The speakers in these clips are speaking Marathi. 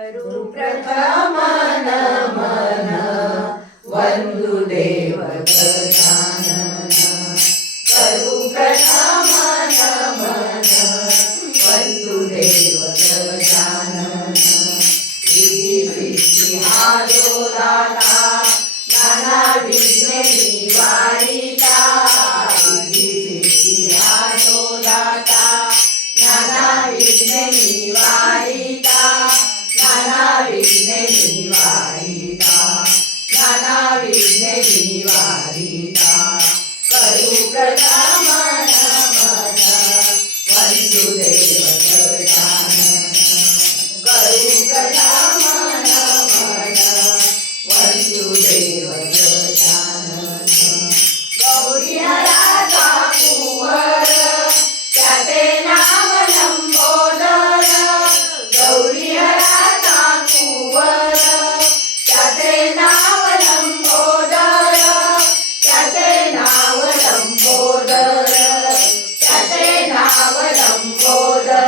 ಕರುಪ್ರಥಮನ ಮನ ಒಂದು ದೇವಗಣ नाव लंबोदर त्याचे नाव लंबोदर.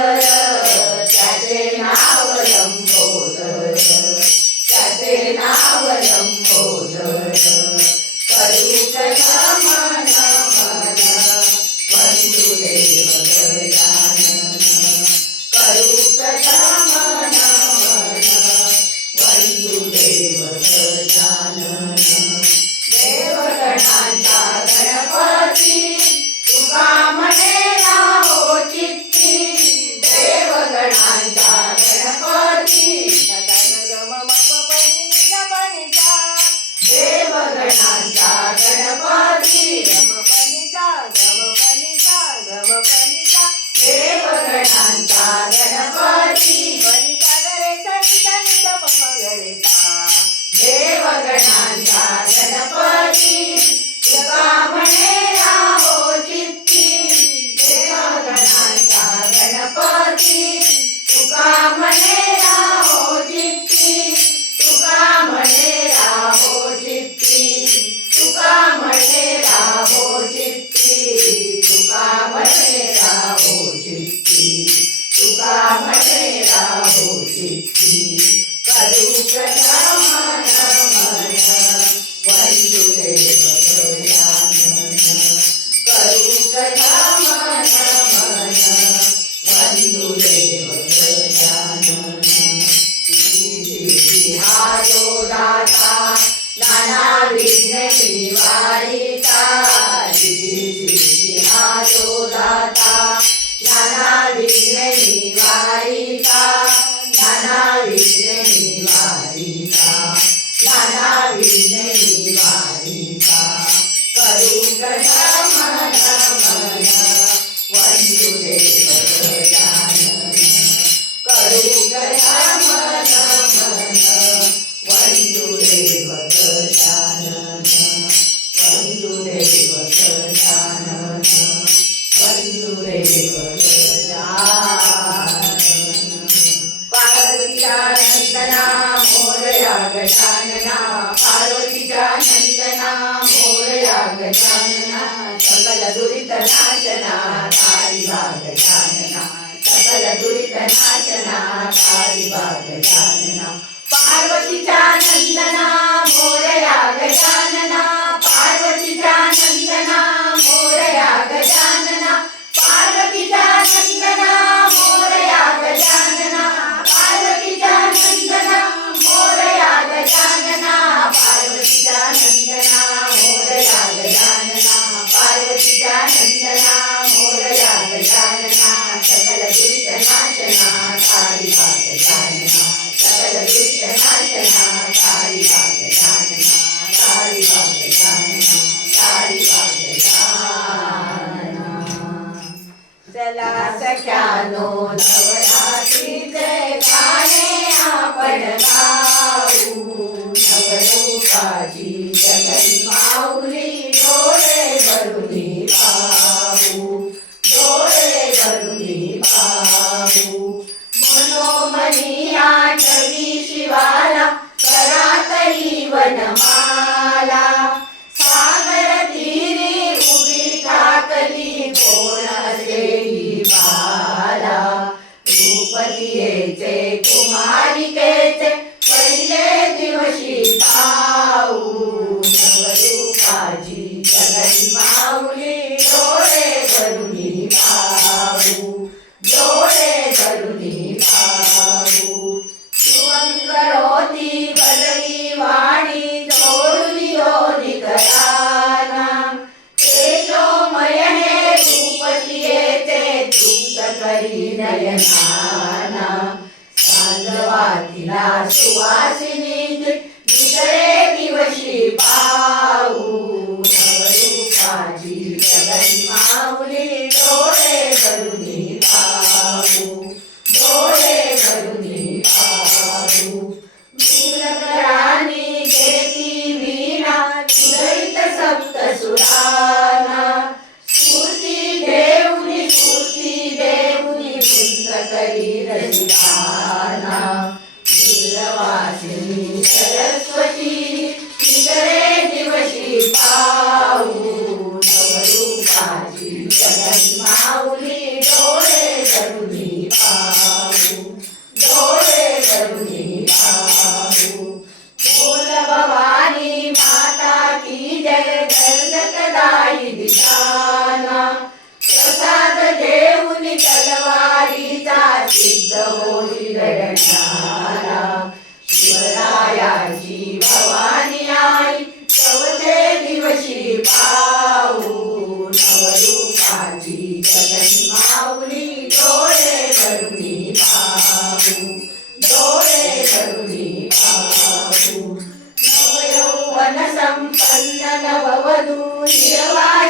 नंदना मोरया गजानना पार्वतीच्या नंदना मोरया गजानना सकल दुरित नाशना कारिबा गजानना सकल दुरित नाशना कारिबा गजानना पार्वतीच्या नंदना मोरया गजानना पार्वतीच्या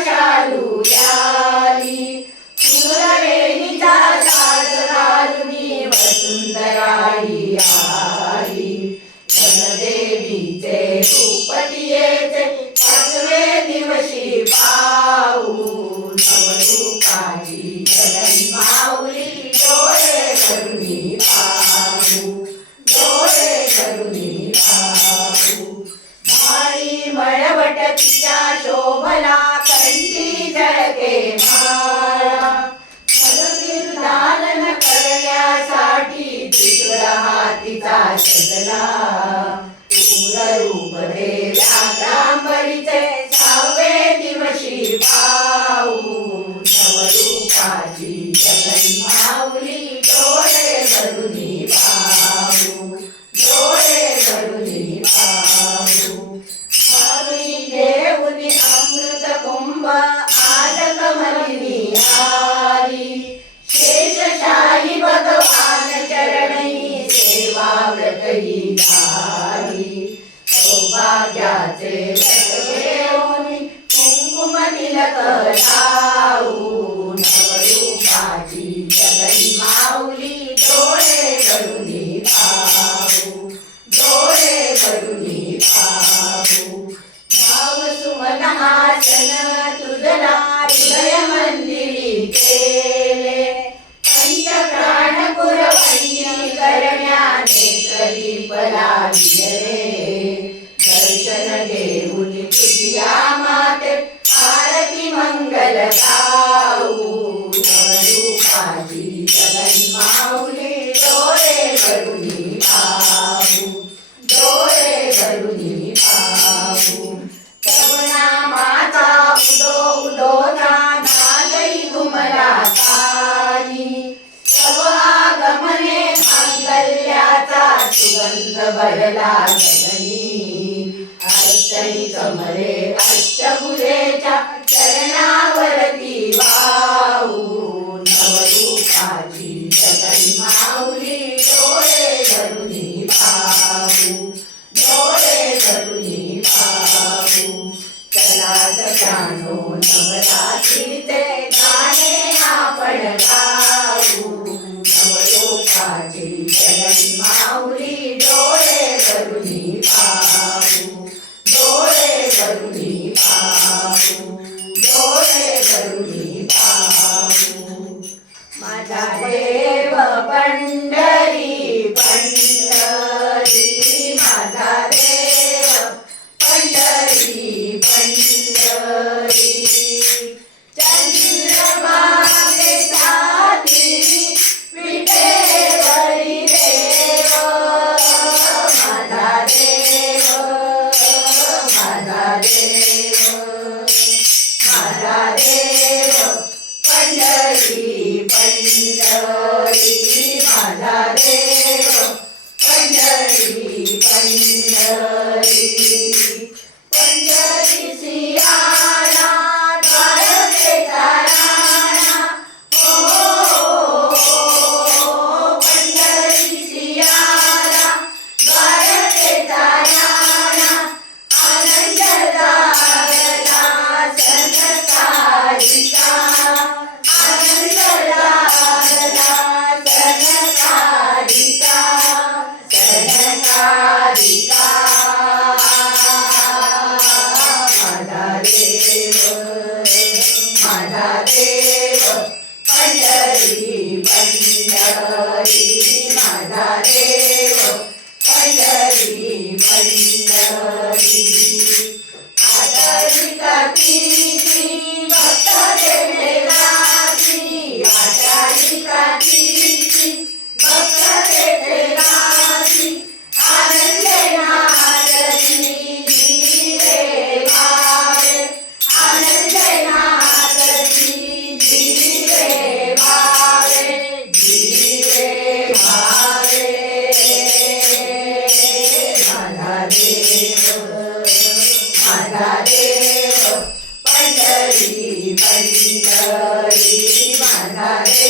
शालू याली फुलवेणीचा साज घालुनी festival. નો નવરાત્રી તે Hare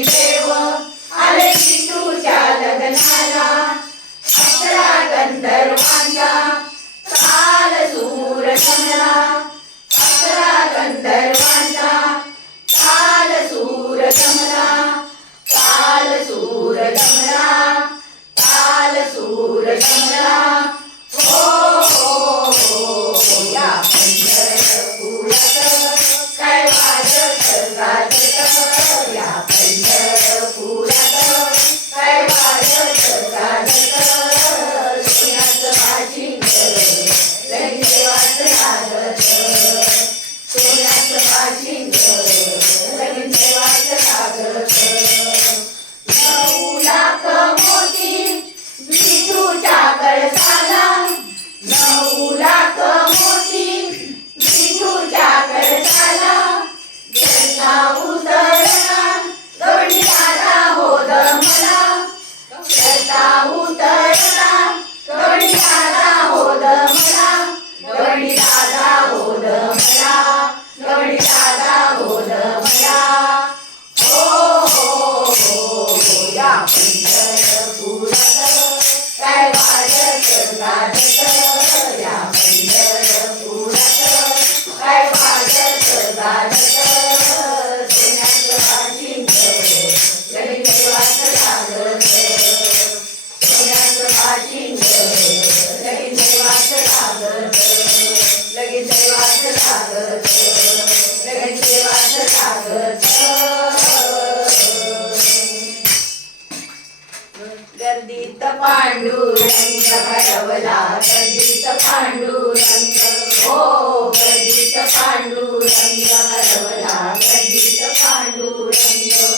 पंधरा अकरा गंधर्वांचा पांडुरंग हरवला प्रदीत पांडुरंग हो प्रदीत पांडुरंग हरवला प्रदीत पांडुरंग.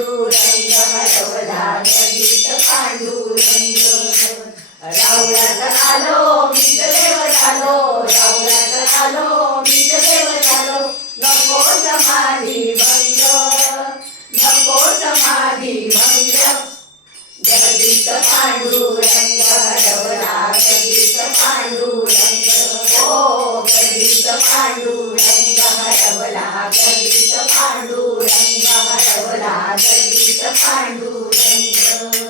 पांडुरंग हरवला पांडुरंग रावळात आलो मीत देव झालो रावळात आलो मीत देव झालो नको समाधी भंग नको समाधी भंग जगदीश पांडुरंग हरवला जगदीश पांडुरंग ओ जगदीश पांडुरंग हरवला जगदीश पांडुरंग हरवला जगदीश पांडुरंग.